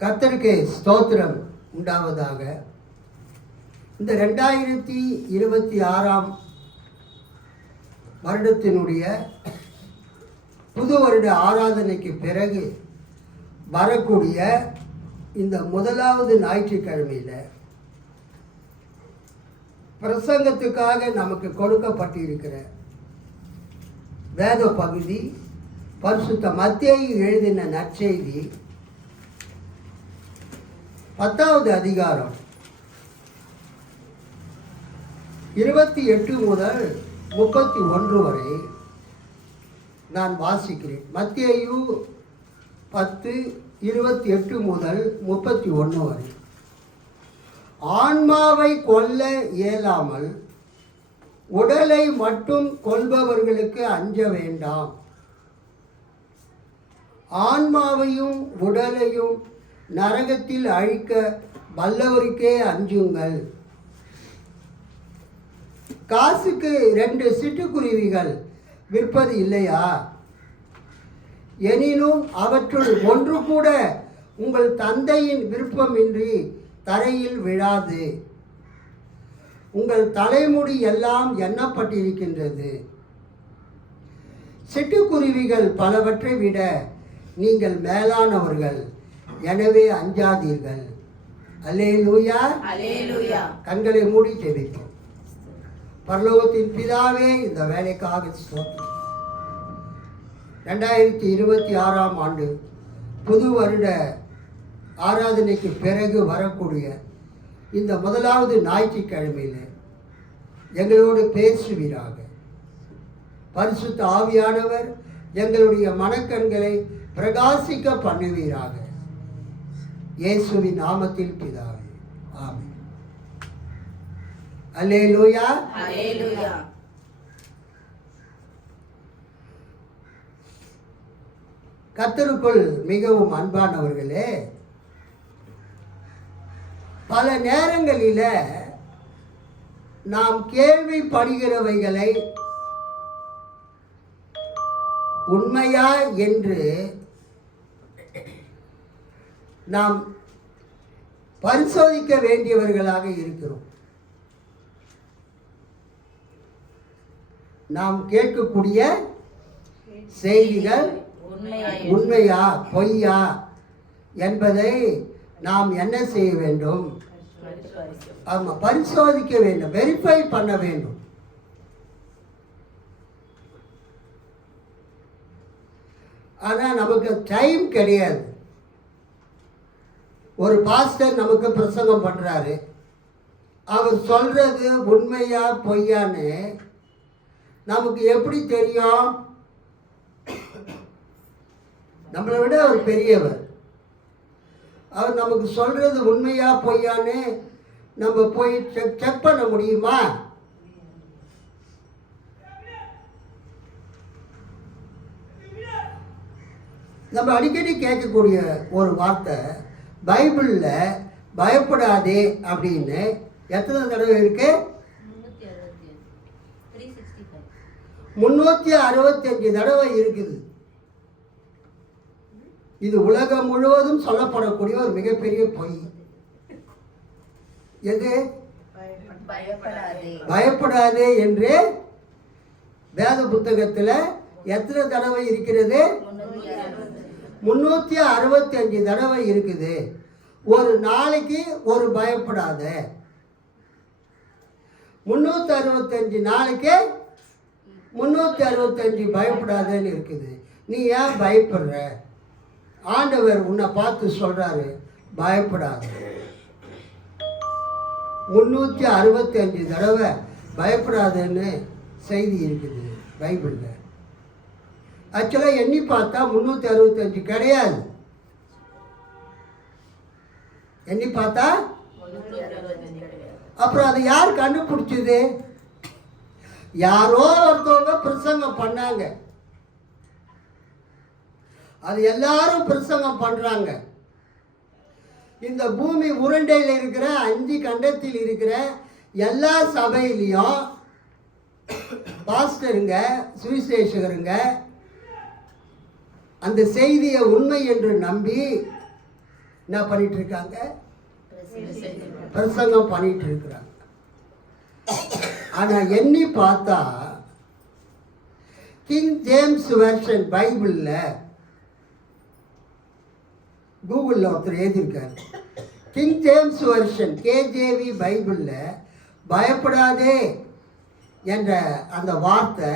கர்த்தருக்கு ஸ்தோத்திரம் உண்டாவதாக. இந்த 2026 வருடத்தினுடைய புது வருட ஆராதனைக்கு பிறகு வரக்கூடிய இந்த முதலாவது ஞாயிற்றுக்கிழமையில் பிரசங்கத்துக்காக நமக்கு கொடுக்கப்பட்டிருக்கிற வேத பகுதி பரிசுத்த மத்தேயு எழுதின நற்செய்தி 10வது அதிகாரம் 28 முதல் 31 வரை நான் வாசிக்கிறேன். மத்தேயு 10:28 முதல் 31 வரை. ஆன்மாவை கொல்ல இயலாமல் உடலை மட்டும் கொல்பவர்களுக்கு அஞ்ச வேண்டாம். ஆன்மாவையும் உடலையும் நரகத்தில் அழிக்க வல்லவருக்கே அஞ்சுங்கள். காசுக்கு 2 சிட்டுக்குருவிகள் விற்பது இல்லையா? எனினும் அவற்றுள் ஒன்று கூட உங்கள் தந்தையின் விருப்பமின்றி தரையில் விழாது. உங்கள் தலைமுடி எல்லாம் எண்ணப்பட்டிருக்கின்றது. சிட்டுக்குருவிகள் பலவற்றை விட நீங்கள் மேலானவர்கள், எனவே அஞ்சாதீர்கள். அல்லேலூயா, அல்லேலூயா. கண்களை மூடி ஜெபிப்போம். பரலோகத்தின் பிதாவே, இந்த வேலைக்காக ஸ்தோத்திரம். 2026 ஆண்டு புது வருட ஆராதனைக்கு பிறகு வரக்கூடிய இந்த முதலாவது ஞாயிற்றுக்கிழமையில் எங்களோடு பேசுவீராக. பரிசுத்த ஆவியானவர் எங்களுடைய மனக்கண்களை பிரகாசிக்க பண்ணுவீராக. இயேசுவின் நாமத்தில் பிதாவே, ஆமென். அல்லேலூயா, அல்லேலூயா. கர்த்தருக்குள் மிகவும் அன்பானவர்களே, பல நேரங்களில் நாம் கேள்விப்படுகிறவைகளை உண்மையா என்று நாம் பரிசோதிக்க வேண்டியவர்களாக இருக்கிறோம். நாம் கேட்கக்கூடிய செய்திகள் உண்மையா பொய்யா என்பதை நாம் என்ன செய்ய வேண்டும்? ஆமாம், பரிசோதிக்க வேண்டும், வெரிஃபை பண்ண வேண்டும். ஆனால் நமக்கு டைம் கிடையாது. ஒரு பாஸ்டர் நமக்கு பிரசங்கம் பண்ணுறாரு, அவர் சொல்கிறது உண்மையா பொய்யான்னு நமக்கு எப்படி தெரியும்? நம்மளை விட அவர் பெரியவர். அவர் நமக்கு சொல்கிறது உண்மையா பொய்யான்னு நம்ம போய் செக் பண்ண முடியுமா? நம்ம அடிக்கடி கேட்கக்கூடிய ஒரு வார்த்தை, பைபிளில் பயப்படாதே அப்படின்னு எத்தனை தடவை இருக்கு? 365 தடவை இருக்குது. இது உலகம் முழுவதும் சொல்லப்படக்கூடிய ஒரு மிகப்பெரிய பொய். எது? பயப்படாதே என்று வேத புத்தகத்தில் எத்தனை தடவை இருக்கிறது? 365 தடவை இருக்குது. ஒரு நாளைக்கு ஒரு பயப்படாத, 365 நாளைக்கு 365 பயப்படாதன்னு இருக்குது. நீ ஏன் பயப்படுற? ஆண்டவர் உன்னை பார்த்து சொல்றாரு, பயப்படாத. 365 தடவை பயப்படாதன்னு செய்தி இருக்குது பைபிளில். ஆக்சுவலாக எண்ணி பார்த்தா 365 கிடையாது. எண்ணி பார்த்தா அப்புறம் அதை யார் கண்டுபிடிச்சது? யாரோ ஒருத்தவங்க பிரசங்கம் பண்ணாங்க, அது எல்லாரும் பிரசங்கம் பண்றாங்க. இந்த பூமி உருண்டையில் இருக்கிற 5 கண்டத்தில் இருக்கிற எல்லா சபையிலையும் பாஸ்டருங்க, சுவிசேஷகருங்க அந்த செய்தியை உண்மை என்று நம்பி என்ன பண்ணிட்டு இருக்காங்க? பிரசங்கம் பண்ணிட்டு இருக்கிறாங்க. ஆனா எண்ணி பார்த்தா கிங் ஜேம்ஸ் வெர்ஷன் பைபிள்ல கூகுளில் ஒருத்தர் எழுதியிருக்காரு. கிங் ஜேம்ஸ் வெர்ஷன் கேஜேவி பைபிளில் பயப்படாதே என்ற அந்த வார்த்தை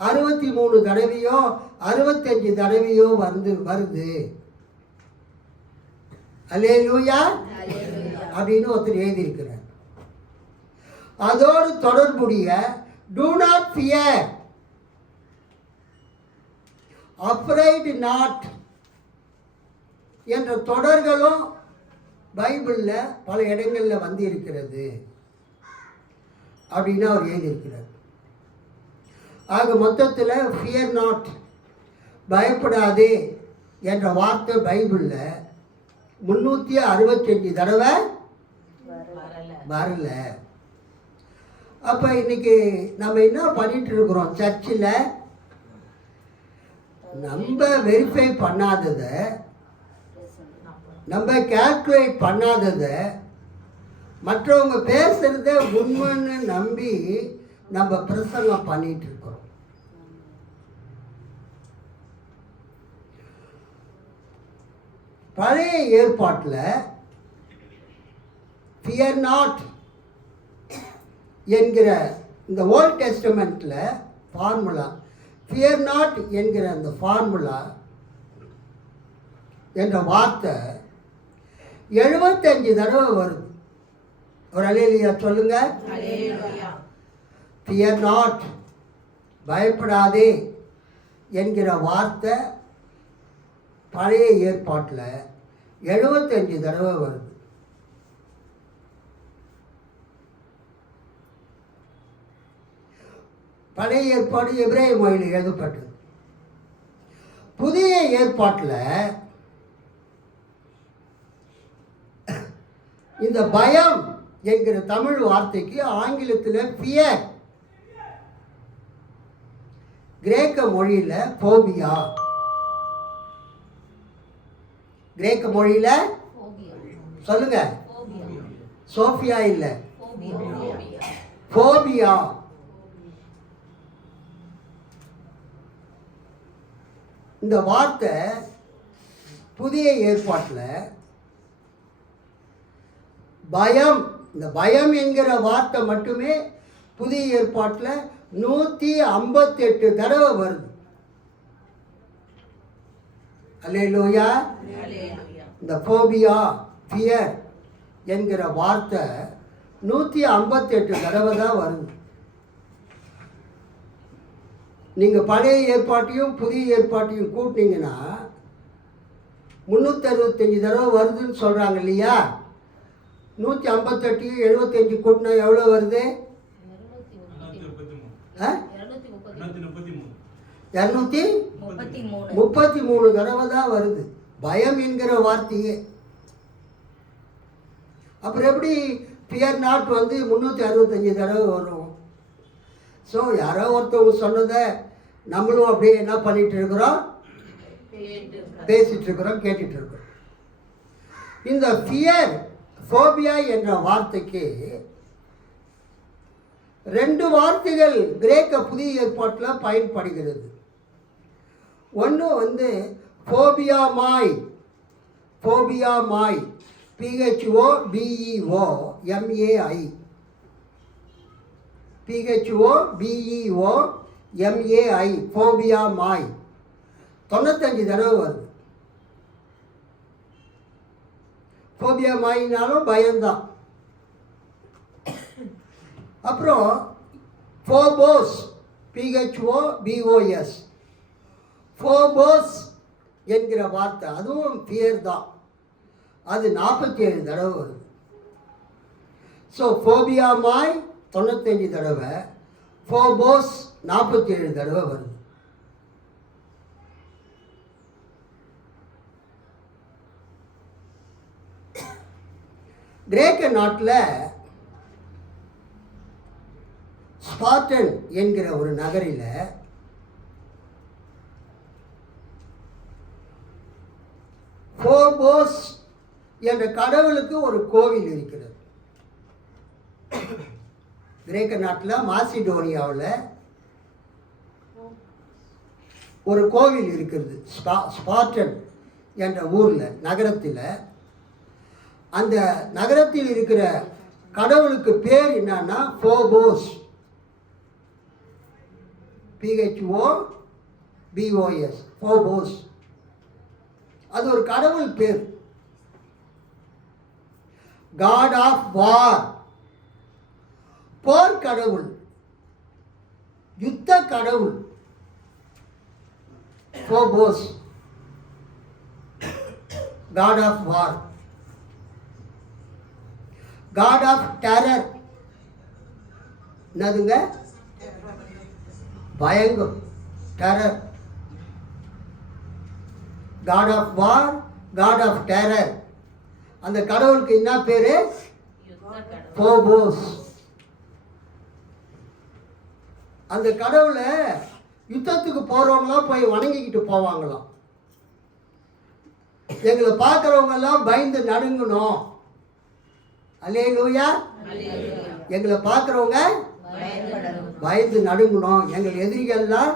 63 தடவையோ 65 தடவையோ வருது. அல்லேலூயா அப்படின்னு ஒருத்தர் எழுதியிருக்கிறார். அதோடு தொடர்புடைய do not fear, afraid not என்ற தொடர்களும் பைபிளில் பல இடங்களில் வந்து இருக்கிறது அப்படின்னு அவர் எழுதியிருக்கிறார். ஆக மொத்தத்தில் ஃபியர் நாட், பயப்படாதே என்ற வார்த்தை பைபிளில் 365 தடவை வரல. அப்போ இன்னைக்கு நம்ம என்ன பண்ணிட்டு இருக்கிறோம்? சர்ச்சில் நம்ம வெரிஃபை பண்ணாததை, நம்ம கால்குலேட் பண்ணாததை, மற்றவங்க பேசுறத உண்மைன்னு நம்பி நம்ம பிரசங்கம் பண்ணிட்டு இருக்கிறோம். பழைய ஏற்பாட்டில் ஃபியர் நாட் என்கிற இந்த ஓல்ட் டெஸ்டமெண்ட்டில் ஃபார்முலா, ஃபியர் நாட் என்கிற அந்த ஃபார்முலா என்ற வார்த்தை 75 தடவை வருது. ஒரு அல்லேலூயா சொல்லுங்க. ஃபியர் நாட், பயப்படாதே என்கிற வார்த்தை பழைய ஏற்பாட்டில் 75 தடவை வருது. பழைய ஏற்பாடு எபிரேய மொழியில் எழுதப்பட்டது. புதிய ஏற்பாட்டில் இந்த பயம் என்கிற தமிழ் வார்த்தைக்கு ஆங்கிலத்தில் ஃபியர், கிரேக்க மொழியில் போபியா, கிரேக்க மொழியில சொல்லுங்க, சோஃபியா இல்லை, போபியா. இந்த வார்த்தை புதிய ஏற்பாட்டில் பயம், இந்த பயம் என்கிற வார்த்தை மட்டுமே புதிய ஏற்பாட்டில் 158 தடவை வருது. அல்லேலூயா. இந்த போபியா, ஃபியர் என்கிற வார்த்தை 158 தடவை தான் வருது. நீங்கள் பழைய ஏற்பாட்டையும் புதிய ஏற்பாட்டையும் கூட்டினீங்கன்னா 365 தடவை வருதுன்னு சொல்கிறாங்க இல்லையா? 158 75 கூட்டினா எவ்வளோ வருது? 233 தடவை தான் வருது பயம் என்கிற வார்த்தையே. அப்புறம் எப்படி ஃபியர் நாட் வந்து 365 தடவை வரும்? ஸோ யாரோ ஒருத்தவங்க சொன்னதை நம்மளும் அப்படியே என்ன பண்ணிட்டு இருக்கிறோம்? பேசிட்டு இருக்கிறோம், கேட்டுட்டு இருக்கிறோம். இந்த ஃபியர், ஃபோபியா என்ற வார்த்தைக்கு 2 வார்த்தைகள் கிரேக்க புதிய ஏற்பாட்டில் பயன்படுகிறது. ஒன்று வந்து ஃபோபியாமாய், ஃபோபியாமாய், PHOBEOMAI, PHOBEOMAI, ஃபோபியாமாய் 95 தடவை வருது. ஃபோபியாமாயினாலும் பயம்தான். அப்புறம் ஃபோபோஸ், PHOBOS, ஃபோபோஸ் என்கிற வார்த்தை அதுவும் ஃபியர் தான். அது 47 தடவை வருது. ஸோ ஃபோபியாமாய் 95 தடவை, ஃபோபோஸ் 47 தடவை வருது. கிரேக்க நாட்டில் ஸ்பார்டன் என்கிற ஒரு நகரில் ஃபோபோஸ் என்ற கடவுளுக்கு ஒரு கோவில் இருக்கிறது. கிரேக்க நாட்டில் மாசிடோனியாவில் ஒரு கோவில் இருக்கிறது. ஸ்பார்டன் என்ற ஊரில், நகரத்தில். அந்த நகரத்தில் இருக்கிற கடவுளுக்கு பேர் என்னன்னா ஃபோபோஸ். PHOBOS, Phobos. அது ஒரு கடவுள் பேர். காட் ஆஃப் வார், போர் கடவுள், யுத்த கடவுள் Phobos, god of war. God of terror, என்னதுங்க? பயங்கம், terror. God of war, god of terror. அந்த கடவுளுக்கு என்ன பேரு? ஃபோபோஸ். அந்த கடவுளை யுத்தத்துக்கு போறவங்களாம் போய் வணங்கிக்கிட்டு போவாங்களாம். எங்களை பார்க்குறவங்க எல்லாம் பயந்து நடுங்கணும். அல்லேலூயா. எங்களை பார்க்குறவங்க பயந்து நடுங்கணும். எங்கள் எதிரிகள்லாம்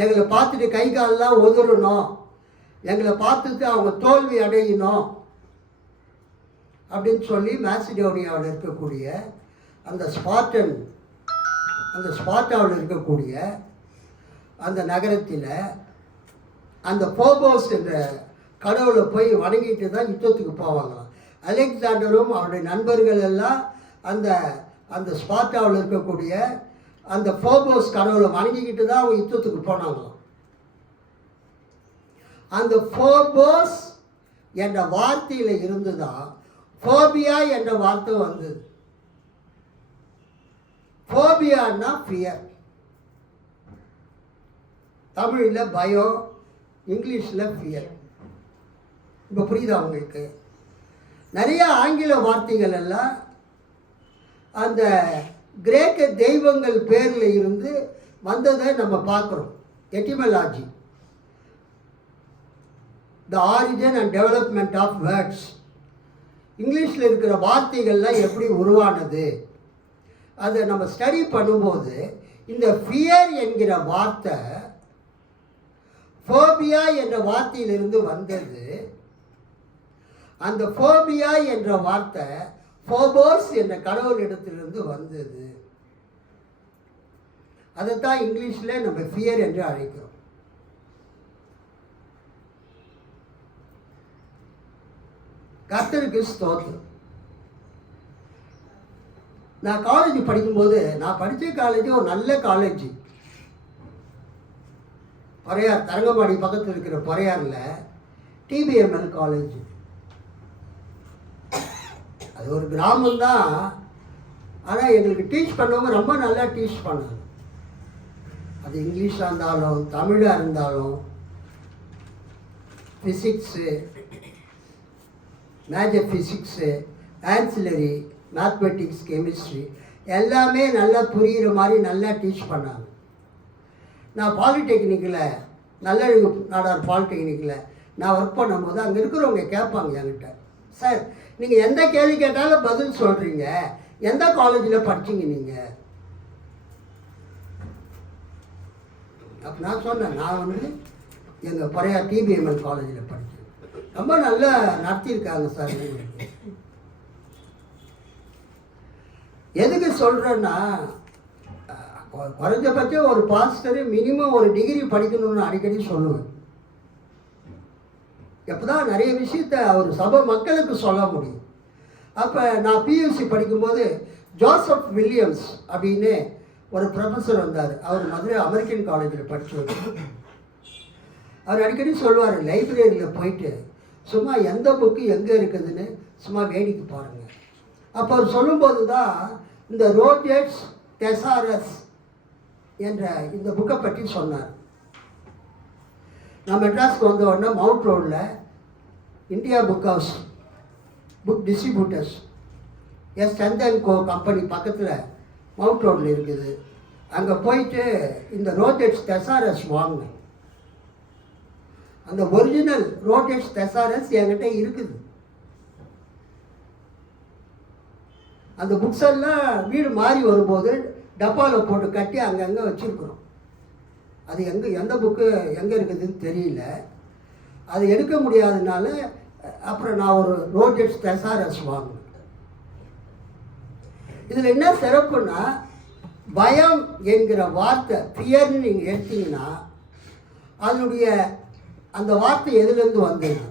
எங்களை பார்த்துட்டு கை காலெல்லாம் உதறணும். எங்களை பார்த்துட்டு அவங்க தோல்வி அடையணும் அப்படின்னு சொல்லி மாசிடோனியாவில் இருக்கக்கூடிய அந்த ஸ்பார்ட்டாவில் இருக்கக்கூடிய அந்த நகரத்தில் அந்த ஃபோபோஸ் என்ற கடவுளை போய் வணங்கிட்டு தான் யுத்தத்துக்கு போவாங்களாம். அலெக்சாண்டரும் அவருடைய நண்பர்கள் எல்லாம் அந்த அந்த ஸ்பார்ட்டாவில் இருக்கக்கூடிய அந்த ஃபோபோஸ் கடவுளை வணங்கிக்கிட்டு தான் அவங்க யுத்தத்துக்கு போனாங்களாம். அந்த ஃபோபோஸ் என்ற வார்த்தையில் இருந்து தான் ஃபோபியா என்ற வார்த்தை வந்தது. ஃபோபியான்னா ஃபியர். தமிழில் பயம், இங்கிலீஷில் ஃபியர். இப்போ புரியுதா உங்களுக்கு? நிறைய ஆங்கில வார்த்தைகள் எல்லாம் அந்த கிரேக்க தெய்வங்கள் பேரில் இருந்து வந்ததை நம்ம பார்க்குறோம். Etymology, the origin and development of words. இங்கிலீஷில் இருக்கிற வார்த்தைகள்லாம் எப்படி உருவானது அதை நம்ம ஸ்டடி பண்ணும்போது இந்த ஃபியர் என்கிற வார்த்தை ஃபோபியா என்ற வார்த்தையிலிருந்து வந்தது. அந்த ஃபோபியா என்ற வார்த்தை ஃபோபோஸ் என்ற கடவுளிடத்திலிருந்து வந்தது. அதைத்தான் இங்கிலீஷில் நம்ம ஃபியர் என்று அழைக்கிறோம். கர்த்தருக்கு ஸ்தோத்திரம். நான் காலேஜ் படிக்கும்போது, நான் படித்த காலேஜ் ஒரு நல்ல காலேஜ். பொறையார், தரங்கம்பாடி பக்கத்தில் இருக்கிற பொறையாரில் டிபிஎம்எல் காலேஜ். அது ஒரு கிராமம்தான். ஆனால் எங்களுக்கு டீச் பண்ணவங்க ரொம்ப நல்லா டீச் பண்ணாங்க. அது இங்கிலீஷாக இருந்தாலும் தமிழாக இருந்தாலும் physics, major physics, ancillary, mathematics, chemistry எல்லாமே நல்லா புரிகிற மாதிரி நல்லா டீச் பண்ணாங்க. நான் பாலிடெக்னிக்கில், நல்லழகு நாடார் பாலிடெக்னிக்கில் நான் ஒர்க் பண்ணும்போது அங்கே இருக்கிறவங்க கேட்பாங்க என்கிட்ட, சார் நீங்கள் எந்த கேள்வி கேட்டாலும் பதில் சொல்கிறீங்க, எந்த காலேஜில் படிச்சிங்க நீங்கள்? அப்போ நான் சொன்னேன், நான் வந்து எங்கள் பொறையார் டிபிஎம்எல் காலேஜில் படித்தேன். ரொம்ப நல்லா நடத்தியிருக்காங்க சார். எதுக்கு சொல்கிறேன்னா, குறைஞ்சபட்சம் ஒரு பாஸ்டரு மினிமம் ஒரு டிகிரி படிக்கணும்னு அடிக்கடி சொல்லுவேன். எப்போ தான் நிறைய விஷயத்த அவர் சபை மக்களுக்கு சொல்ல முடியும். அப்போ நான் பியூசி படிக்கும்போது ஜோசப் வில்லியம்ஸ் அப்படின்னு ஒரு ப்ரொஃபஸர் வந்தார். அவர் மதுரை அமெரிக்கன் காலேஜில் படித்தவர். அவர் அடிக்கடி சொல்லுவார், லைப்ரரியில் போயிட்டு சும்மா எந்த புக்கு எங்கே இருக்குதுன்னு சும்மா வேடிக்கை பாருங்கள். அப்போ அவர் சொல்லும்போது தான் இந்த ரோஜர்ஸ் தெசாரஸ் என்ற இந்த புக்கை பற்றி சொன்னார். நான் மெட்ராஸ்க்கு வந்த உடனே மவுண்ட் ரோடில் India book house, book distributors, Chandan co company பக்கத்தில் மவுண்ட் ரோடில் இருக்குது. அங்கே போயிட்டு இந்த ரோஜர்ஸ் தெசாரஸ் வாங்கினேன். அந்த ஒரிஜினல் ரோஜர்ஸ் தெசாரஸ் என்கிட்ட இருக்குது. அந்த புக்ஸ் எல்லாம் வீடு மாறி வரும்போது டப்பாவில் போட்டு கட்டி அங்கங்கே வச்சுருக்குறோம். அது எந்த புக்கு எங்கே இருக்குதுன்னு தெரியல. அது எடுக்க முடியாததுனால அப்புறம் நான் ஒரு ரோஜர்ஸ் தெசாரஸ் வாங்கினேன். இதில் என்ன சிறப்புன்னா, பயம் என்கிற வார்த்தை ஃபியர்னு நீங்கள் எடுத்தீங்கன்னா அதனுடைய அந்த வார்த்தை எதுலேருந்து வந்தது?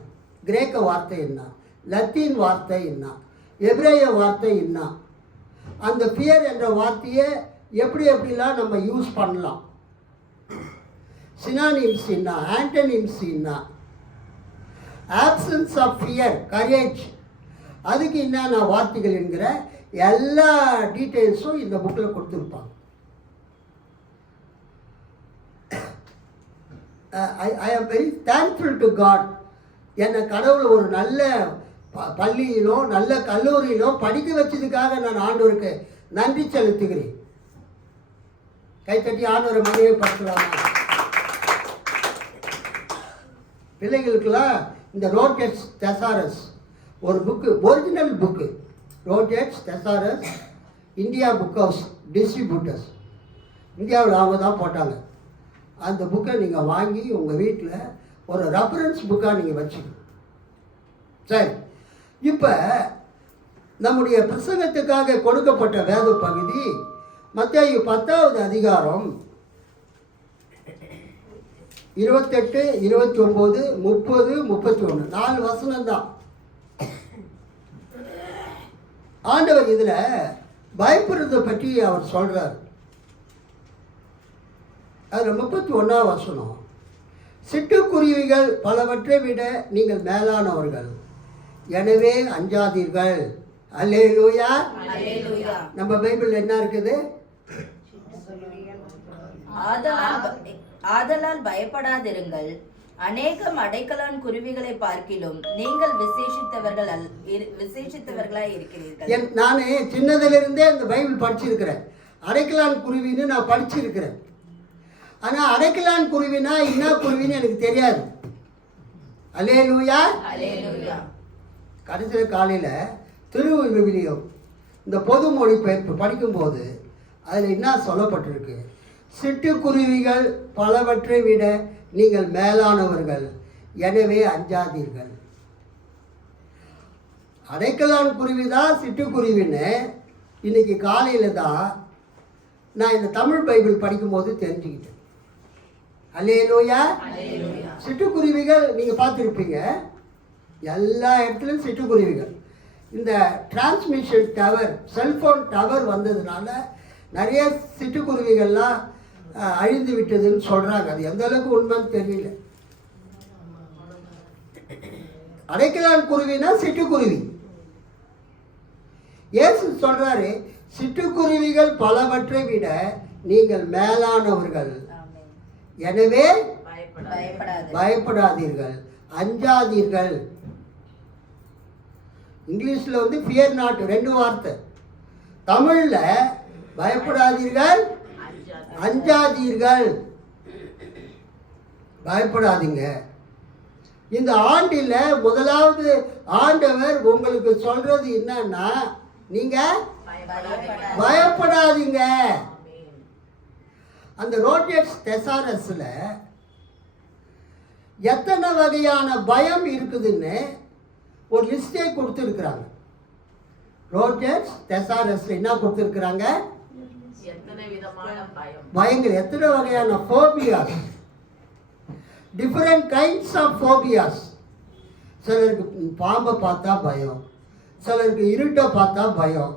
கிரேக்க வார்த்தை என்ன, லத்தீன் வார்த்தை என்ன, எபிரேய வார்த்தை என்ன, அந்த ஃபியர் என்ற வார்த்தையை எப்படிலாம் நம்ம யூஸ் பண்ணலாம், சினானிம்ஸ் என்ன, ஆண்டனிம்ஸ் என்ன, ஆப்சன்ஸ் ஆஃப் ஃபியர், கரேஜ், அதுக்கு என்னென்ன வார்த்தைகள் என்கிற எல்லா டீட்டெயில்ஸும் இந்த புக்கில் கொடுத்துருப்பாங்க. ஐ am very thankful to God. என்னை கடவுள் ஒரு நல்ல பள்ளியிலோ நல்ல கல்லூரியிலோ படிக்க வச்சதுக்காக நான் ஆண்டவருக்கு நன்றி செலுத்துகிறேன். கைத்தட்டி ஆண்டவரை மகிமைப்படுத்தலாமா? பிள்ளைகளுக்கெல்லாம் இந்த ரோஜர்ஸ் தெசாரஸ் ஒரு book, original book, Roget's thesaurus, India book house distributors, இந்தியாவில் அவங்க தான் போட்டாங்க. அந்த புக்கை நீங்கள் வாங்கி உங்கள் வீட்டில் ஒரு ரெஃபரன்ஸ் புக்காக நீங்கள் வச்சுக்கணும். சரி, இப்போ நம்முடைய பிரசங்கத்துக்காக கொடுக்கப்பட்ட வேத பகுதி மத்தேயு 10வது அதிகாரம் 28, 29, 30, 31 4 வசனம் தான். ஆண்டவர் இதில் பயப்படுறதை பற்றி அவர் சொல்கிறார். அதில் 31ஆம் வசனம், சிட்டுக்குருவிகள் பலவற்றை விட நீங்கள் மேலானவர்கள், எனவே அஞ்சாதீர்கள். அல்லேலூயா. நம்ம பைபிள் என்ன இருக்குது? ஆதலால் பயப்படாதிருங்கள், அநேகம் அடைக்கலான் குருவிகளை பார்க்கிலும் நீங்கள் விசேஷித்தவர்களாய் இருக்கிறீர்கள். நானே சின்னதிலிருந்தே அந்த பைபிள் படிச்சிருக்கிறேன். அடைக்கலான் குருவின்னு நான் படிச்சிருக்கிறேன். ஆனால் அடைக்கலான் குருவினா என்ன குருவின்னு எனக்கு தெரியாது. அல்லேலூயா. கடைசியில் காலையில் திருவிவிலியம் இந்த பொது மொழிபெயர்ப்பு படிக்கும்போது அதில் என்ன சொல்லப்பட்டிருக்கு? சிட்டுக்குருவிகள் பலவற்றை விட நீங்கள் மேலானவர்கள், எனவே அஞ்சாதீர்கள். அடைக்கலான் குருவி தான் சிட்டுக்குருவின்னு இன்னைக்கு காலையில் தான் நான் இந்த தமிழ் பைபிள் படிக்கும்போது தெரிஞ்சுக்கிட்டேன். அல்லேலூயா. சிட்டுக்குருவிகள் நீங்கள் பார்த்துருப்பீங்க, எல்லா இடத்துலையும் சிட்டுக்குருவிகள். இந்த டிரான்ஸ்மிஷன் டவர், செல்ஃபோன் டவர் வந்ததுனால நிறைய சிட்டுக்குருவிகள்லாம் அழிந்து விட்டதுன்னு சொல்கிறாங்க. அது எந்த அளவுக்கு உண்மைன்னு தெரியல. அடைக்கலான் குருவினா சிட்டுக்குருவி. இயேசு சொல்கிறாரு, சிட்டுக்குருவிகள் பலவற்றை விட நீங்கள் மேலானவர்கள், எனவே பயப்படாதீர்கள், அஞ்சாதீர்கள். இங்கிலீஷில் வந்து ஃபியர் நாட் 2 வார்த்தை. தமிழில் பயப்படாதீர்கள், அஞ்சாதீர்கள். பயப்படாதீங்க. இந்த ஆண்டில் முதலாவது ஆண்டவர் உங்களுக்கு சொல்றது என்னன்னா, நீங்க பயப்படாதீங்க. அந்த ரோஜர்ஸ் தெசாரஸ்ல எத்தனை வகையான பயம் இருக்குதுன்னு ஒரு லிஸ்டே கொடுத்துருக்குறாங்க. ரோஜர்ஸ் தெசாரஸ்ல என்ன கொடுத்துருக்குறாங்க? பயங்கள், எத்தனை வகையான phobias, different kinds of phobias. சிலருக்கு பாம்பை பார்த்தா பயம், சிலருக்கு இருட்டை பார்த்தா பயம்,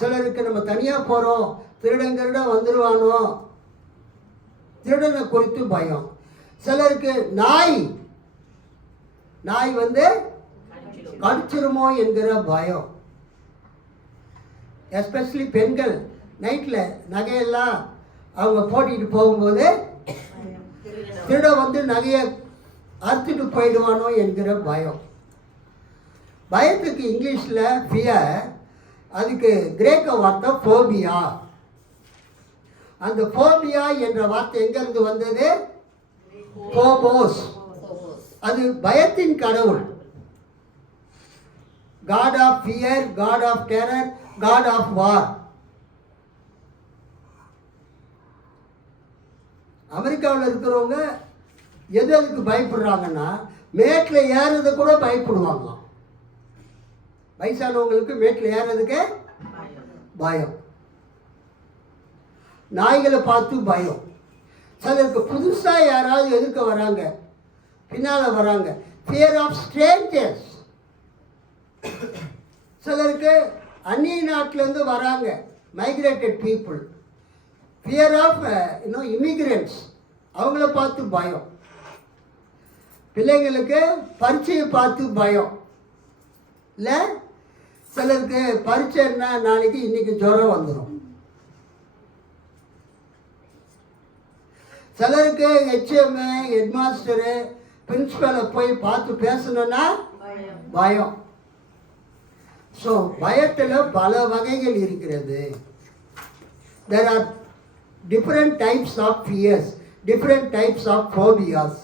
சிலருக்கு நம்ம தனியாக போகிறோம் திருடன் வந்துடுவானோ, திருடனை குறித்து பயம், சிலருக்கு நாய் வந்து கடிச்சிருமோ என்கிற பயம். எஸ்பெஷலி பெண்கள் நைட்டில் நகையெல்லாம் அவங்க போட்டிட்டு போகும்போது திருட வந்து நகையை அறுத்துட்டு போயிடுவானோ என்கிற பயம். பயத்துக்கு இங்கிலீஷில் ஃபியர், அதுக்கு கிரேக்க வார்த்தை ஃபோபியா. அந்த ஃபோபியா என்ற வார்த்தை எங்கிருந்து வந்தது? போபோஸ். அது பயத்தின் கடவுள். God of fear, God of terror, God of war. அமெரிக்காவில் இருக்கிறவங்க எதுக்கு பயப்படுறாங்கன்னா மேட்டில் ஏறுறது கூட பயப்படுவாங்களாம். வயசானவங்களுக்கு மேட்டில் ஏறுறதுக்கு பயம், நாய்களை பார்த்து பயம். சிலருக்கு புதுசாக யாராவது எதிர்க்க வராங்க, பின்னால் வராங்க, ஃபியர் ஆஃப் ஸ்ட்ரேஞ்சர்ஸ். சிலருக்கு அந்நிய நாட்டிலேருந்து வராங்க, migrated people, fear of immigrants, அவங்கள பார்த்து பயம். பிள்ளைங்களுக்கு பரீட்சையை பார்த்து பயம் இல்லை. சிலருக்கு பரீட்சைன்னா நாளைக்கு இன்னைக்கு ஜுரம் வந்துடும். சிலருக்கு ஹெச்எம், ஹெட்மாஸ்டரு, பிரின்சிபலை போய் பார்த்து பேசணுன்னா பயம். ஸோ பயத்தில் பல வகைகள் இருக்கிறது. There are different types of fears, different types of phobias.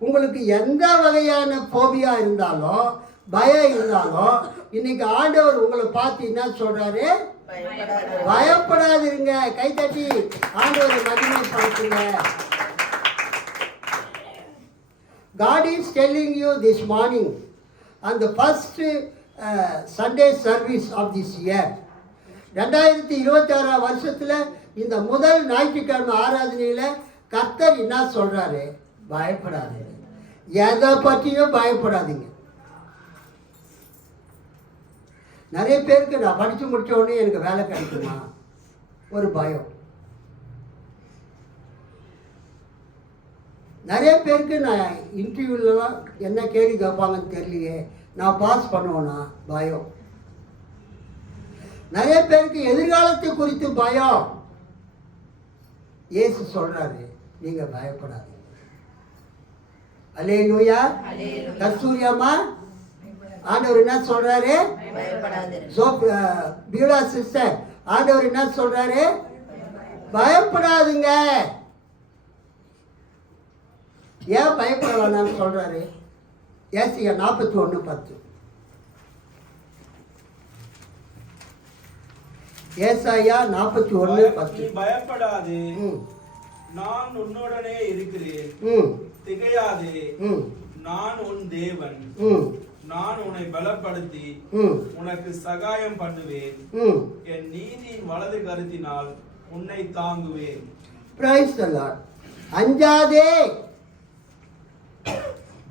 உங்களுக்கு எந்த வகையான ஃபோபியா இருந்தாலும், பயம் இருந்தாலும், இன்னைக்கு ஆண்டவர் உங்களை பார்த்து என்ன சொல்றாரு? பயப்படாதீங்க. கைத்தட்டி ஆண்டவரை மகிமைப்படுத்துங்க. God is telling you this morning on the first Sunday service of this year, 2026 வருஷத்துல இந்த முதல் ஞாயிற்றுக்கிழமை ஆராதனையில கர்த்தர் என்ன சொல்றாரு? பயப்படாதீங்க. எதை பற்றியும் பயப்படாதீங்க. நிறைய பேருக்கு நான் படித்து முடித்த உடனே எனக்கு வேலை கிடைக்குமா ஒரு பயம். நிறைய பேருக்கு நான் இன்டர்வியூலலாம் என்ன கேள்வி கேட்பாங்கன்னு தெரியலையே, நான் பாஸ் பண்ணுவேன்னா பயம். நிறைய பேருக்கு எதிர்காலத்தை குறித்து பயம். இயேசு சொல்றாரு, நீங்க பயப்படாதீங்க. அல்லேலூயா. கஸ்தூரியம்மா, ஆண்டவர் என்ன சொல்றாரு? பியூலா சிஸ்டர், ஆண்டவர் என்ன சொல்றாரு? பயப்படாதுங்க. ஏன் பயப்பட வேணாம்னு சொல்றாரு? ஏசியா 41:10. ஏசாயா 41:10. பயப்படாதே, நான் உன்னுடனே இருக்கிறேன். திகையாதே, நான் உன் தேவன். நான் உன்னை பலப்படுத்தி உனக்கு சகாயம் பண்ணுவேன். என் நீதியின் வலது கருத்தினால் உன்னை தாங்குவேன். Praise the Lord. அஞ்சாதே,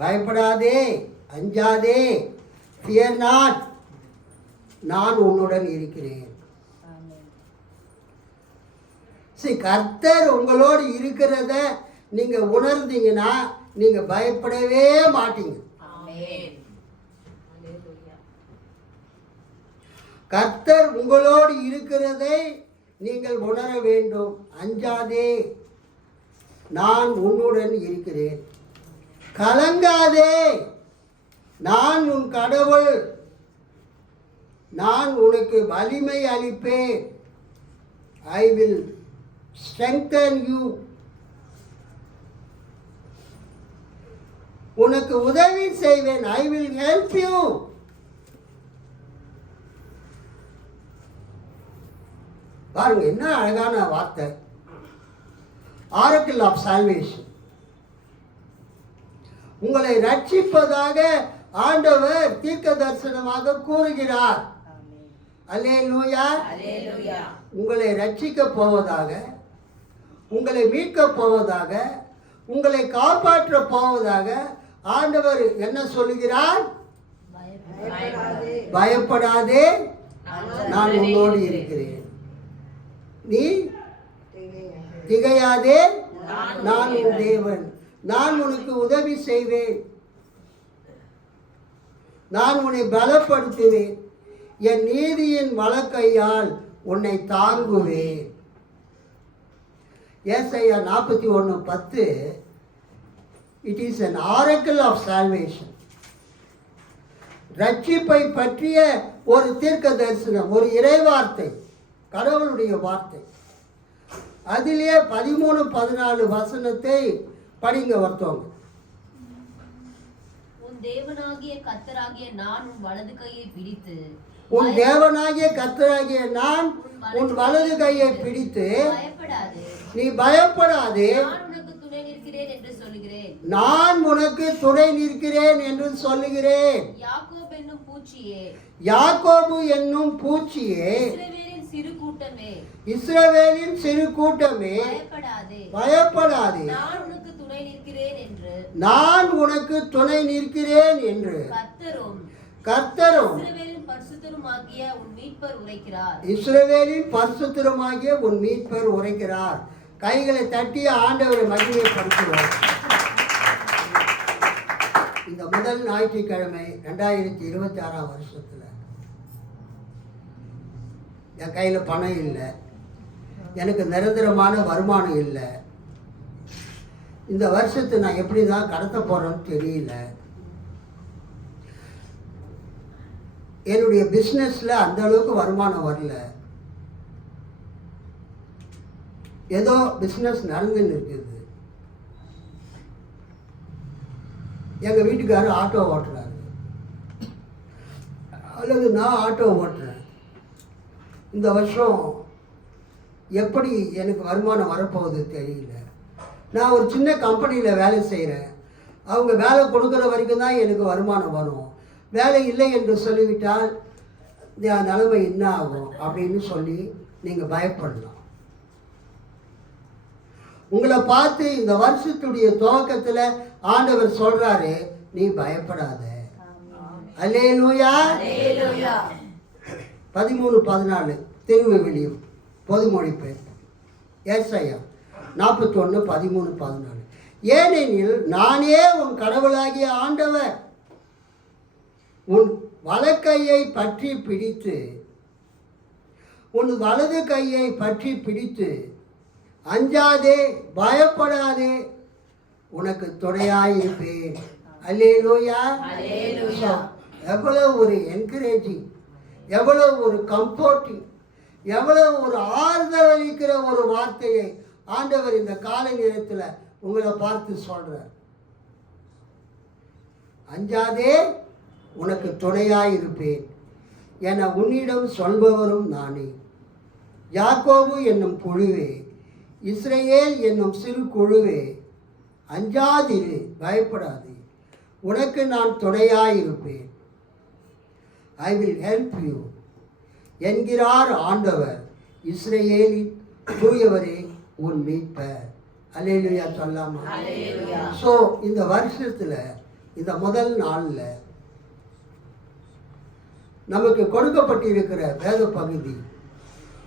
பயப்படாதே, அஞ்சாதே. fear not, நான் உன்னுடன் இருக்கிறேன். சரி, கர்த்தர் உங்களோடு இருக்கிறத நீங்க உணர்ந்தீங்கன்னா நீங்க பயப்படவே மாட்டீங்க. கர்த்தர் உங்களோடு இருக்கிறதை நீங்கள் உணர வேண்டும். அஞ்சாதே, நான் உன்னுடன் இருக்கிறேன். கலங்காதே, நான் உன் கடவுள். நான் உனக்கு வலிமை அளிப்பேன். I will strengthen you. உனக்கு உதவி செய்வேன். I will help you. பாருங்க, என்ன அழகான வார்த்தை. Oracle of salvation. உங்களை ரட்சிப்பதாக ஆண்டவர் தீர்க்க தரிசனமாக கூறுகிறார். அல்லேலூயா. உங்களை ரட்சிக்க போவதாக, உங்களை மீட்க போவதாக, உங்களை காப்பாற்ற போவதாக ஆண்டவர் என்ன சொல்லுகிறார்? பயப்படாதே, நான் உன்னோடு இருக்கிறேன். நீ திகையாதே, நான் உன் தேவன். நான் உனக்கு உதவி செய்வேன். நான் உன்னை பலப்படுத்துவேன். என் நீதியின் வலக்கையால் உன்னை தாங்குவேன். ஏசாயா 41:10. It is an oracle of salvation. ரட்சிப்பை பற்றிய ஒரு தீர்க்க தரிசனம், ஒரு இறைவார்த்தை, கடவுளுடைய வார்த்தை. அதிலே 13-14 வசனத்தை படிங்க. வர்த்தவங்க. உன் உன் தேவனாகிய கர்த்தராகிய நான் உன் வலது கையை பிடித்து உன் தேவனாகிய கர்த்தராகிய நான் உன் வலது கையை பிடித்து பயப்படாதே, நீ பயப்படாதே, நான் உனக்கு துணை நிற்கிறேன் என்று சொல்லுகிறேன். நான் உனக்கு துணை நிற்கிறேன் என்று சொல்லுகிறேன். யாக்கோபு என்னும் பூச்சியே, யாக்கோபு என்னும் பூச்சியே, இஸ்ரவேலின் சிறு கூட்டமே, இஸ்ரவேலின் சிறு கூட்டமே, பயப்படாதே, பயப்படாதே, நான் உனக்கு துணை நிற்கிறேன் என்று நான் உனக்கு துணை நிற்கிறேன் என்று கர்த்தரும் இஸ்ரவேலின் பரிசுத்தருமாகிய உன் மீட்பர் உரைக்கிறார். இஸ்ரவேலின் பரிசுத்தருமாகிய உன் மீட்பர் உரைக்கிறார். கைகளை தட்டி ஆண்டவரை மகிமைப்படுத்துவோம். இந்த முதல் ஞாயிற்றுக்கிழமை 2026 வருஷத்துல என் கையில் பணம் இல்லை, எனக்கு நிரந்தரமான வருமானம் இல்லை. இந்த வருஷத்தை நான் எப்படி தான் கடத்த போறேன்னு தெரியல. என்னுடைய பிஸ்னஸ்ல அந்த அளவுக்கு வருமானம் வரல. ஏதோ பிஸ்னஸ் நடந்துன்னு இருக்குது. எங்க வீட்டுக்காரர் ஆட்டோ ஓட்டுறாரு, அல்லது நான் ஆட்டோ ஓட்டுறேன். இந்த வருஷம் எப்படி எனக்கு வருமானம் வரப்போகுது தெரியல. நான் ஒரு சின்ன கம்பெனியில் வேலை செய்கிறேன். அவங்க வேலை கொடுக்குற வரைக்கும் தான் எனக்கு வருமானம் வரும். வேலை இல்லை என்று சொல்லிவிட்டால் என் நிலைமை என்ன ஆகும் அப்படின்னு சொல்லி நீங்கள் பயப்படலாம். உங்களை பார்த்து இந்த வருஷத்துடைய துவக்கத்தில் ஆண்டவர் சொல்றாரு, நீ பயப்படாத. அல்லேலூயா. 13:14 திருவிவிலியம் பொதுமொழிபெயர்ப்பு. ஏசாயா 41:13-14. ஏனெனில் நானே உன் கடவுளாகிய ஆண்டவர், உன் வலக்கையை பற்றி பிடித்து உன் வலது கையை பற்றி பிடித்து அஞ்சாதே, பயப்படாதே, உனக்கு துணையாயிருப்பேன். அல்லேலூயா. எவ்வளவு ஒரு என்கரேஜிங், எவ்வளவு ஒரு கம்ஃபோர்ட்டிங், எவ்வளவு ஒரு ஆறுதல் அளிக்கிற ஒரு வார்த்தையை ஆண்டவர் இந்த காலை நேரத்தில் உங்களை பார்த்து சொல்றார். அஞ்சாதே, உனக்கு துணையாயிருப்பேன் என உன்னிடம் சொல்பவரும் நானே. யாக்கோபு என்னும் குழுவே, இஸ்ரவேல் என்னும் சிறு குழுவே, அஞ்சாதிரு, பயப்படாதே, உனக்கு நான் துணையாயிருப்பேன். ஐ வில் ஹெல்ப் யூ என்கிறார் ஆண்டவர், இஸ்ரவேலின் தூயவரே உன் மீட்பர். அல்லேலூயா சொல்லாமா? ஸோ இந்த வருஷத்துல இந்த முதல் நாள்ல நமக்கு கொடுக்கப்பட்டிருக்கிற வேத பகுதி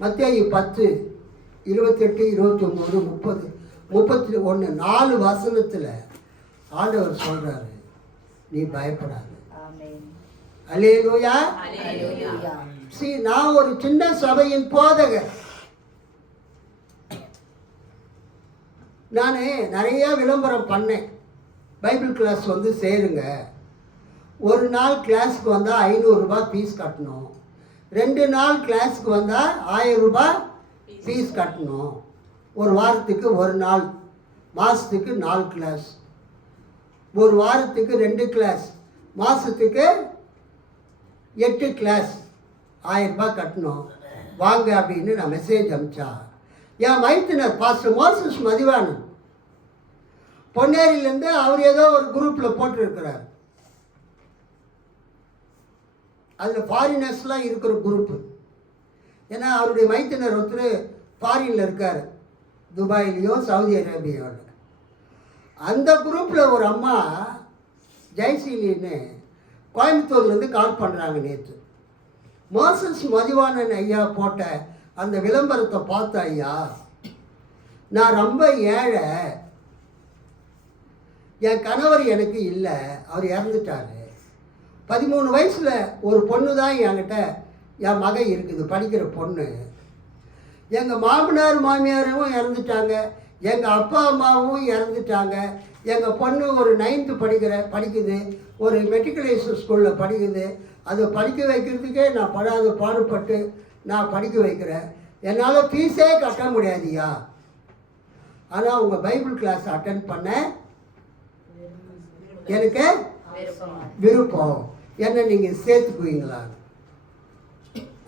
மத்தேயு 10:28-29-30-31 4 வசனத்துல ஆண்டவர் சொல்றாரு, நீ பயப்படாத. அல்லேலூயா. நான் ஒரு சின்ன சபையின் போதகர். நான் நிறைய விளம்பரம் பண்ணேன். பைபிள் கிளாஸ் வந்து சேருங்க. ஒரு நாள் கிளாஸுக்கு வந்தால் 500 ரூபாய் ஃபீஸ் கட்டணும். 2 நாள் கிளாஸுக்கு வந்தால் 1000 ரூபாய் ஃபீஸ் கட்டணும். ஒரு வாரத்துக்கு 1 நாள், மாதத்துக்கு 4 கிளாஸ், ஒரு வாரத்துக்கு 2 கிளாஸ், மாதத்துக்கு 8 கிளாஸ், 1000 ரூபாய் கட்டணும் வாங்க அப்படின்னு நான் மெசேஜ் அனுப்பிச்சா, என் மைத்தினர் பாஸ்டர் மோசஸ் மதிவானன் பொன்னேரியிலேருந்து அவர் ஏதோ ஒரு குரூப்பில் போட்டிருக்கிறார். அதில் ஃபாரினர்ஸ்லாம் இருக்கிற குரூப்பு. ஏன்னா அவருடைய மைத்தினர் ஒருத்தர் ஃபாரினில் இருக்கார், துபாயிலையோ சவுதி அரேபியாவில். அந்த குரூப்பில் ஒரு அம்மா ஜெய்சீலின்னு கோயம்புத்தூர்லேருந்து கால் பண்ணுறாங்க. நேற்று மோசஸ் மதிவானன் ஐயா போட்ட அந்த விளம்பரத்தை பார்த்த ஐயா, நான் ரொம்ப ஏழை, என் கணவர் எனக்கு இல்லை, அவர் இறந்துட்டார். 13 வயசில் ஒரு பொண்ணு தான் என்கிட்ட, என் மகன் இருக்குது, படிக்கிற பொண்ணு. எங்கள் மாமனார் மாமியாரும் இறந்துட்டாங்க, எங்கள் அப்பா அம்மாவும் இறந்துட்டாங்க. எங்கள் பொண்ணு ஒரு 9th படிக்குது, ஒரு மெட்ரிகுலேஷன் ஸ்கூலில் படிக்குது. அதை படிக்க வைக்கிறதுக்கே நான் படாத பாடுபட்டு நான் படிக்க வைக்கிறேன். என்னால் ஃபீஸே கட்ட முடியாதுயா. ஆனால் உங்கள் பைபிள் கிளாஸ் அட்டென்ட் பண்ண எனக்கு விருப்பம். என்ன நீங்கள் சேர்த்துக்குவீங்களா?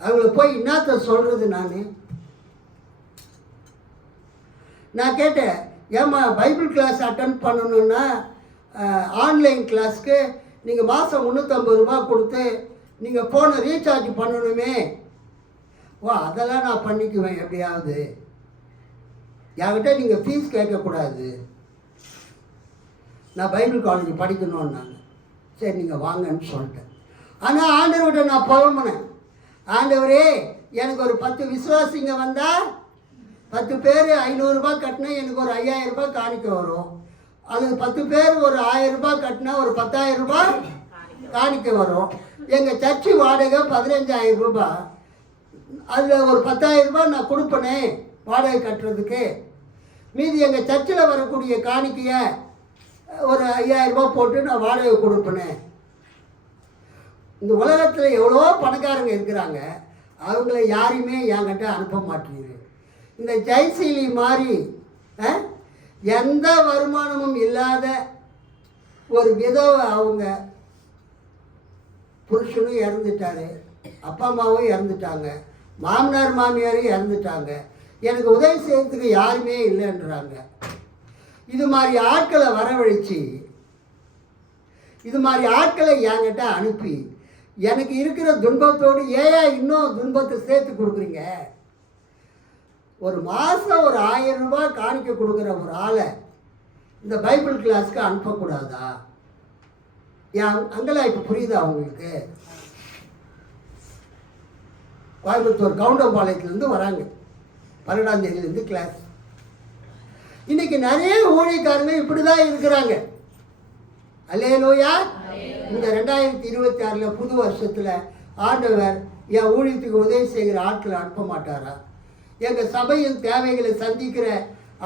அவங்கள போய் என்னத்த சொல்கிறது? நான் கேட்டேன், ஏம்மா பைபிள் கிளாஸ் அட்டன் பண்ணணுன்னா ஆன்லைன் கிளாஸ்க்கு நீங்கள் மாதம் 350 ரூபா கொடுத்து நீங்கள் ஃபோனை ரீசார்ஜ் பண்ணணுமே. ஓ, அதெல்லாம் நான் பண்ணிக்குவேன் எப்படியாவது. என்கிட்ட நீங்கள் ஃபீஸ் கேட்கக்கூடாது, நான் பைபிள் காலேஜ் படிக்கணும்னாங்க. சரி நீங்கள் வாங்கன்னு சொல்லிட்டேன். ஆனால் ஆண்டவர்கிட்ட நான் புலம்புனேன், ஆண்டவரே எனக்கு ஒரு 10 விசுவாசிங்க வந்தால் 10 பேர் 500 ரூபாய் கட்டினா எனக்கு ஒரு 5000 ரூபாய் காணிக்க வரும். அது 10 பேர் ஒரு 1000 ரூபாய் கட்டினா ஒரு 10,000 ரூபாய் காணிக்க வரும். எங்கள் சர்ச்சு வாடகை 15,000 ரூபாய். அதில் ஒரு 10,000 ரூபாய் நான் கொடுப்பேனே வாடகை கட்டுறதுக்கு. மீதி எங்கள் சர்ச்சில் வரக்கூடிய காணிக்கையை ஒரு 5000 ரூபாய் போட்டு நான் வாடகை கொடுப்பேனே. இந்த உலகத்தில் எவ்வளோ பணக்காரங்க இருக்கிறாங்க, அவங்கள யாரையுமே என்கிட்ட அனுப்ப மாட்டேங்குது. இந்த ஜெயசீலி மாதிரி எந்த வருமானமும் இல்லாத ஒரு விதவை, அவங்க புருஷனும் இறந்துட்டாரு, அப்பா அம்மாவும் இறந்துட்டாங்க, மாமனார் மாமியாரும் இறந்துட்டாங்க, எனக்கு உதவி செய்யறதுக்கு யாருமே இல்லைன்றாங்க. இது மாதிரி ஆட்களை வரவழைச்சி, இது மாதிரி ஆட்களை என்கிட்ட அனுப்பி எனக்கு இருக்கிற துன்பத்தோடு ஏன் இன்னும் துன்பத்தை சேர்த்து கொடுக்குறீங்க? ஒரு மாதம் ஒரு 1000 ரூபாய் காணிக்க கொடுக்குற ஒரு ஆளை இந்த பைபிள் கிளாஸ்க்கு அனுப்பக்கூடாதா? அங்கெல்லாம் இப்போ புரியுதா உங்களுக்கு? கோயம்புத்தூர் கவுண்டம்பாளையத்துலேருந்து வராங்க, 12ஆம் தேதியிலேருந்து கிளாஸ். இன்னைக்கு நிறைய ஊழியக்காரங்க இப்படி தான் இருக்கிறாங்க. அல்லேலூயா. இந்த 2026 புது வருஷத்தில் ஆண்டவர் என் ஊழியத்துக்கு உதவி செய்கிற ஆட்களை அனுப்ப மாட்டாரா? எங்கள் சபையின் தேவைகளை சந்திக்கிற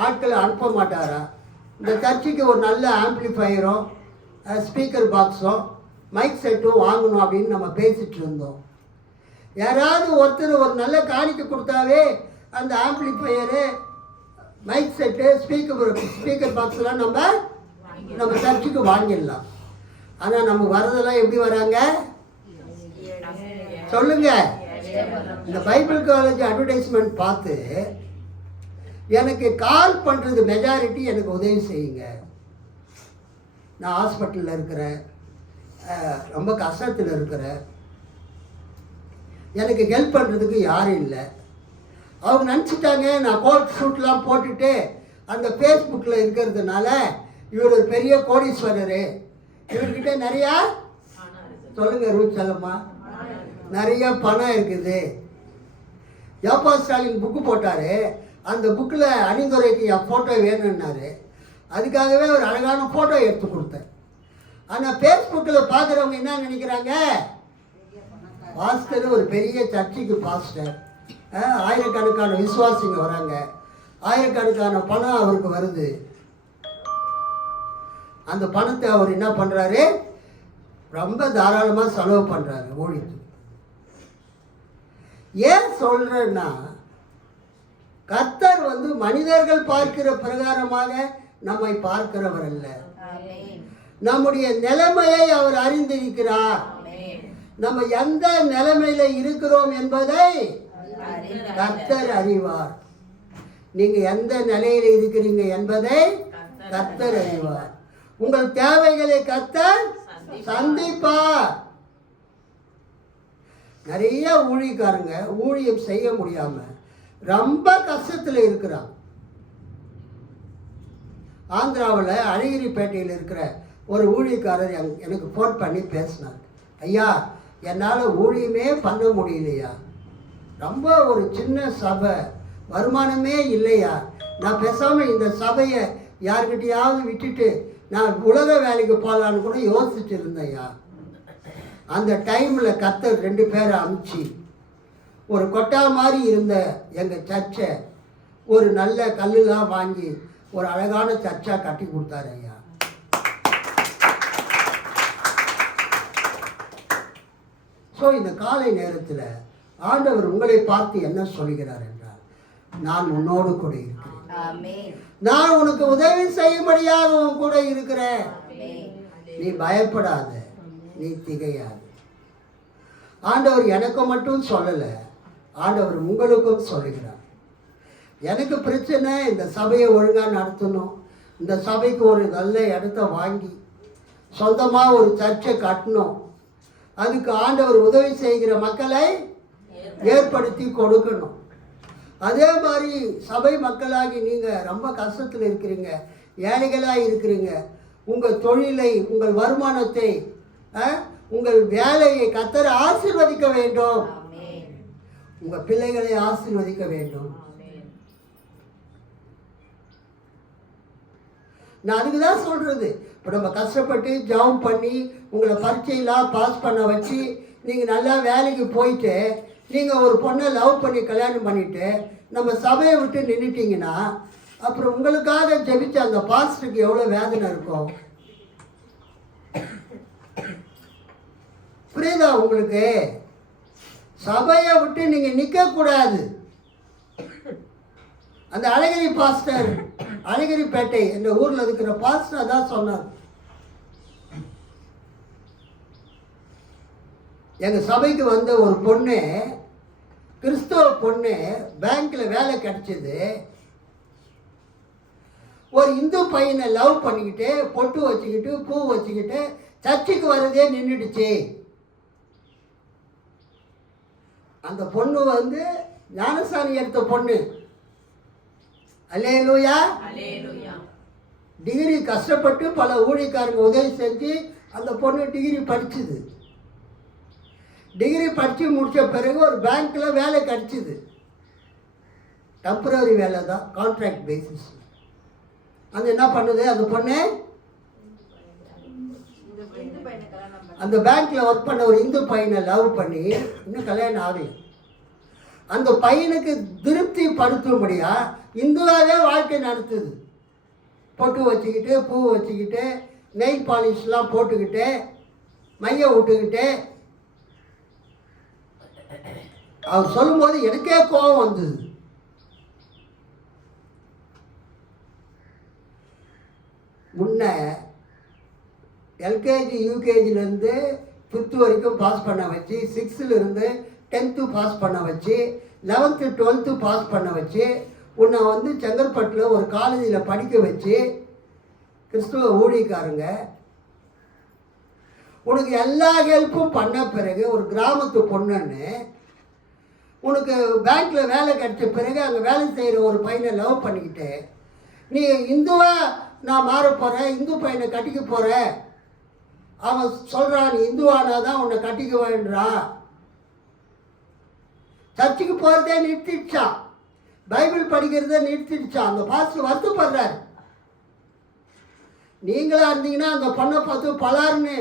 ஆட்களை அனுப்ப மாட்டாரா? இந்த சர்ச்சுக்கு ஒரு நல்ல ஆம்பிளிஃபையரும் ஸ்பீக்கர் பாக்ஸும் மைக் செட்டும் வாங்கணும் அப்படின்னு நம்ம பேசிகிட்டு இருந்தோம். யாராவது ஒருத்தர் ஒரு நல்ல காணிக்கை கொடுத்தாவே அந்த ஆம்பிளிஃபையரு, மைக் செட்டு, ஸ்பீக்கர் பாக்ஸ்லாம் நம்ம சர்ச்சுக்கு வாங்கிடலாம். ஆனால் நம்ம வரதெல்லாம் எப்படி வராங்க சொல்லுங்க? இந்த பைபிள் காலேஜ் அட்வர்டைஸ்மெண்ட் பார்த்து எனக்கு கால் பண்ணுறது மெஜாரிட்டி எனக்கு உதவி செய்யுங்க, நான் ஹாஸ்பிட்டலில் இருக்கிறேன், ரொம்ப கஷ்டத்தில் இருக்கிறேன், எனக்கு ஹெல்ப் பண்ணுறதுக்கு யாரும் இல்லை. அவங்க நினச்சிட்டாங்க நான் கோட் ஷூட்லாம் போட்டுட்டு அந்த ஃபேஸ்புக்கில் இருக்கிறதுனால இவர் ஒரு பெரிய கோடீஸ்வரர், இவர்கிட்ட நிறையா சொல்லுங்கள் ரூட் செல்லம்மா, நிறைய பணம் இருக்குது. யப்பா ஸ்டாலின் புக்கு போட்டார், அந்த புக்கில் அணிந்துரைக்கு என் ஃபோட்டோ வேணும்னாரு. அதுக்காகவே ஒரு அழகான ஃபோட்டோ எடுத்து கொடுத்தேன். ஆனால் ஃபேஸ்புக்கில் பார்க்குறவங்க என்ன நினைக்கிறாங்க, பாஸ்டர் ஒரு பெரிய சர்ச்சுக்கு பாஸ்டர், ஆயிரக்கணக்கான விசுவாசிங்க வராங்க, ஆயிரக்கணக்கான பணம் அவருக்கு வருது. அந்த பணத்தை அவர் என்ன பண்ணுறாரு, ரொம்ப தாராளமாக செலவு பண்ணுறாரு ஊழியத்துக்கு. ஏன் சொல்கிறேன்னா, கர்த்தர் மனிதர்கள் பார்க்கிற பிரகாரமாக நம்மை பார்க்கிறவர் அல்ல. நம்முடைய நிலைமையை அவர் அறிந்திருக்கிறார். நம்ம எந்த நிலைமையில இருக்கிறோம் என்பதை கர்த்தர் அறிவார். நீங்க எந்த நிலையில இருக்கிறீங்க என்பதை கர்த்தர் அறிவார். உங்கள் தேவைகளை கர்த்தர் சந்திப்பார். நிறைய ஊழியக்காரங்க ஊழியம் செய்ய முடியாம ரொம்ப கஷ்டத்தில் இருக்கிறாங்க. ஆந்திராவில் அழகிரிப்பேட்டையில் இருக்கிற ஒரு ஊழியக்காரர் எனக்கு ஃபோன் பண்ணி பேசினார். ஐயா, என்னால் ஊழியமே பண்ண முடியலையா, ரொம்ப ஒரு சின்ன சபை, வருமானமே இல்லையா, நான் பேசாமல் இந்த சபையை யார்கிட்டையாவது விட்டுட்டு நான் உலக வேலைக்கு போகலான்னு கூட யோசிச்சுட்டு இருந்தேன்யா. அந்த டைமில் கர்த்தர் 2 பேரை அனுப்பிச்சு ஒரு கொட்டா மாதிரி இருந்த எங்கள் சர்ச்சை ஒரு நல்ல கல்லுலாம் வாங்கி ஒரு அழகான சர்ச்சாக கட்டி கொடுத்தாரு ஐயா. ஸோ இந்த காலை நேரத்தில் ஆண்டவர் உங்களை பார்த்து என்ன சொல்கிறார் என்றால், நான் உன்னோடு கூட இருக்கிறேன், நான் உனக்கு உதவி செய்யும்படியாக உன் கூட இருக்கிறேன். நீ பயப்படாத, நீ திகையாத. ஆண்டவர் எனக்கு மட்டும் சொல்லலை, ஆண்டவர் உங்களுக்கும் சொல்லுகிறார். எனக்கு பிரச்சனை இந்த சபையை ஒழுங்காக நடத்தணும், இந்த சபைக்கு ஒரு நல்ல இடத்த வாங்கி சொந்தமாக ஒரு சர்ச்சை கட்டணும், அதுக்கு ஆண்டவர் உதவி செய்கிற மக்களை ஏற்படுத்தி கொடுக்கணும். அதே மாதிரி சபை மக்களாகி நீங்கள் ரொம்ப கஷ்டத்தில் இருக்கிறீங்க, ஏழைகளாக இருக்கிறீங்க, உங்கள் தொழிலை, உங்கள் வருமானத்தை, உங்கள் வேலையை கர்த்தர் ஆசீர்வதிக்க வேண்டும், உங்கள் பிள்ளைகளை ஆசீர்வதிக்க வேண்டும். நான் அதுக்கு தான் சொல்கிறது. இப்போ நம்ம கஷ்டப்பட்டு ஜாப் பண்ணி உங்களை பரீட்சையெல்லாம் பாஸ் பண்ண வச்சு நீங்கள் நல்லா வேலைக்கு போயிட்டு நீங்கள் ஒரு பொண்ணை லவ் பண்ணி கல்யாணம் பண்ணிவிட்டு நம்ம சபையை விட்டு நின்றுட்டிங்கன்னா அப்புறம் உங்களுக்காக ஜெபிச்ச அந்த பாஸ்டருக்கு எவ்வளோ வேதனை இருக்கும். புரியுதா உங்களுக்கு? சபையை விட்டு நீங்கள் நிற்கக்கூடாது. அந்த அழகிரி பாஸ்டர், அழகிரிப்பேட்டை என்ற ஊரில் இருக்கிற பாஸ்டர் தான் சொன்னார், எங்கள் சபைக்கு வந்த ஒரு பொண்ணு, கிறிஸ்தவ பொண்ணு, பேங்க்கில் வேலை கிடைச்சிது, ஒரு இந்து பையனை லவ் பண்ணிக்கிட்டு பொட்டு வச்சுக்கிட்டு பூ வச்சுக்கிட்டு சர்ச்சுக்கு வர்றதே நின்றுடுச்சு. அந்த பொண்ணு வந்து ஞானசாமி எடுத்த பொண்ணு. அல்லேலூயா. டிகிரி கஷ்டப்பட்டு பல ஊழியக்காரங்க உதவி செஞ்சு அந்த பொண்ணு டிகிரி படிச்சுது. டிகிரி படித்து முடித்த பிறகு ஒரு பேங்க்கில் வேலை கிடச்சிது. டெம்பரரி வேலை தான், கான்ட்ராக்ட் பேசிஸ். அது என்ன பண்ணுது, அந்த பொண்ணு அந்த பேங்க்கில் ஒர்க் பண்ண ஒரு இந்து பையனை லவ் பண்ணி இன்னும் கல்யாணம் ஆகலை. அந்த பையனுக்கு திருப்தி படுத்தும்படியா இந்துவாகவே வாழ்க்கை நடத்துது. பொட்டு வச்சுக்கிட்டு பூ வச்சுக்கிட்டு நெயில் பாலிஷ்லாம் போட்டுக்கிட்டு மைய விட்டுக்கிட்டு. அவர் சொல்லும்போது எனக்கே கோபம் வந்தது. முன்ன எல்கேஜி யூகேஜிலேருந்து 5th வரைக்கும் பாஸ் பண்ண வச்சு, 6th-லேருந்து 10th பாஸ் பண்ண வச்சு, 11th 12th பாஸ் பண்ண வச்சு, உன்னை வந்து செங்கல்பட்டில் ஒரு காலேஜில் படிக்க வச்சு, கிறிஸ்துவ ஊழியக்காரங்க உனக்கு எல்லா ஹெல்ப்பும் பண்ண பிறகு ஒரு கிராமத்து பொண்ணுன்னு உனக்கு பேங்க்கில் வேலை கிடைச்ச பிறகு அங்கே வேலை செய்கிற ஒரு பையனை லவ் பண்ணிக்கிட்டு நீ இந்துவா நான் மாற போகிறேன், இந்து பையனை கட்டிக்க போகிறேன், அவன் சொல்கிறான் நீ இந்துவானா தான் உன்னை கட்டிக்க வேண்டான், சர்ச்சுக்கு போகிறதே நிறுத்திடுச்சான், பைபிள் படிக்கிறத நிறுத்திடுச்சான். அந்த பாஸ்டர் வருத்தப்படுறார். நீங்களாக இருந்தீங்கன்னா அந்த பொண்ணை பார்த்து பலாருன்னு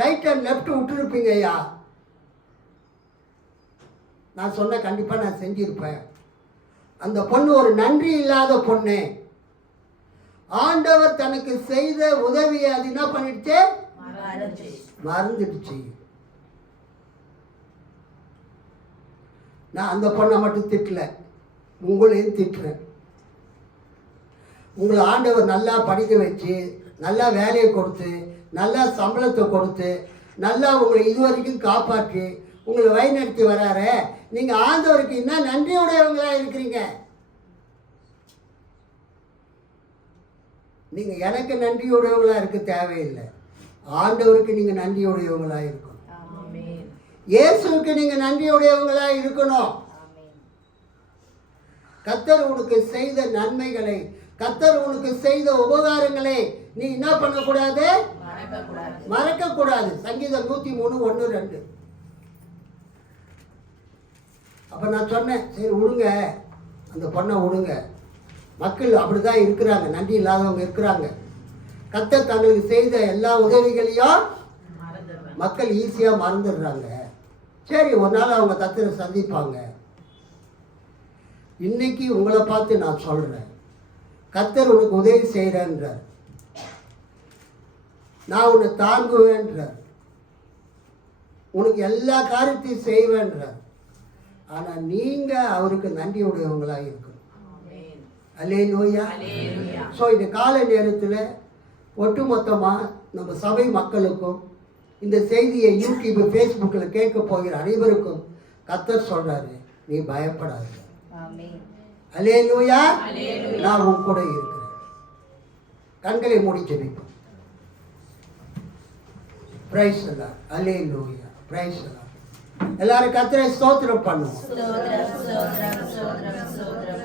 ரைட் அண்ட் லெஃப்ட் விட்டுருப்பீங்க ஐயா. நான் சொன்ன கண்டிப்பாக நான் செஞ்சிருப்பேன். அந்த பொண்ணு ஒரு நன்றி இல்லாத பொண்ணு. ஆண்டவர் தனக்கு செய்த உதவியை அது என்ன பண்ணிடுச்சு, மறந்துடுச்சு. நான் அந்த பொண்ணை மட்டும் திட்டல, உங்களையும் திட்டுறேன். உங்களை ஆண்டவர் நல்லா படிக்க வச்சு, நல்லா வேலையை கொடுத்து, நல்லா சம்பளத்தை கொடுத்து, நல்லா உங்களை இதுவரைக்கும் காப்பாற்றி உங்களை வழிநடத்தி வராற, நீங்கள் ஆண்டவருக்கு என்ன நன்றியுடையவங்களா இருக்கிறீங்க. நீங்கள் எனக்கு நன்றியுடையவங்களா இருக்க தேவையில்லை, ஆண்டவருக்கு நீங்கள் நன்றியுடையவங்களா இருக்கணும். இயேசுவுக்கு நீங்கள் நன்றியுடையவங்களா இருக்கணும். கர்த்தர் உனக்கு செய்த நன்மைகளை, கர்த்தர் உனக்கு செய்த உபகாரங்களை நீ என்ன பண்ணக்கூடாது, மறக்கக்கூடாது. சங்கீதம் 103, 1, 2. அப்போ நான் சொன்னேன், சரி விடுங்க, அந்த பொண்ணை விடுங்க. மக்கள் அப்படி தான் இருக்கிறாங்க, நன்றி இல்லாதவங்க இருக்கிறாங்க. கர்த்தர் தங்களுக்கு செய்த எல்லா உதவிகளையும் மக்கள் ஈஸியாக மறந்துடுறாங்க. சரி, ஒரு நாள் அவங்க கர்த்தரை சந்திப்பாங்க. இன்னைக்கு உங்களை பார்த்து நான் சொல்கிறேன், கர்த்தர் உனக்கு உதவி செய்கிறேன்றார், நான் உன்னை தாங்குவேன்றார், உனக்கு எல்லா காரியத்தையும் செய்வேன்றார். ஆனால் நீங்கள் அவருக்கு நன்றி உடையவங்களாக இருக்கணும். அல்லேலூயா. ஸோ இந்த கால நேரத்தில் ஒட்டுமொத்தமாக நம்ம சபை மக்களுக்கும் இந்த செய்தியை யூடியூப் ஃபேஸ்புக்கில் கேட்க போகிற அனைவருக்கும் கர்த்தர் சொல்றாரு, நீ பயப்படாத. ஆமென். அல்லேலூயா. நான் உன் கூட இருக்கிறேன். கண்களை மூடி ஜெபிப்போம். Price the Lord. Hallelujah. Price the Lord. எல்லாரும் கர்த்தரை ஸ்தோத்திரம் பண்ணுவோம். ஸ்தோத்திரம், ஸ்தோத்திரம், ஸ்தோத்திரம், ஸ்தோத்திரம்.